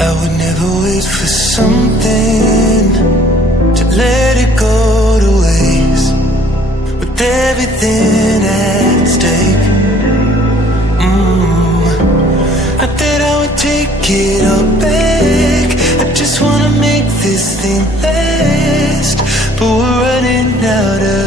I would never wait for something to let it go to waste, with everything at stake. I thought I would take it all back. I just wanna make this thing last, but we're running out of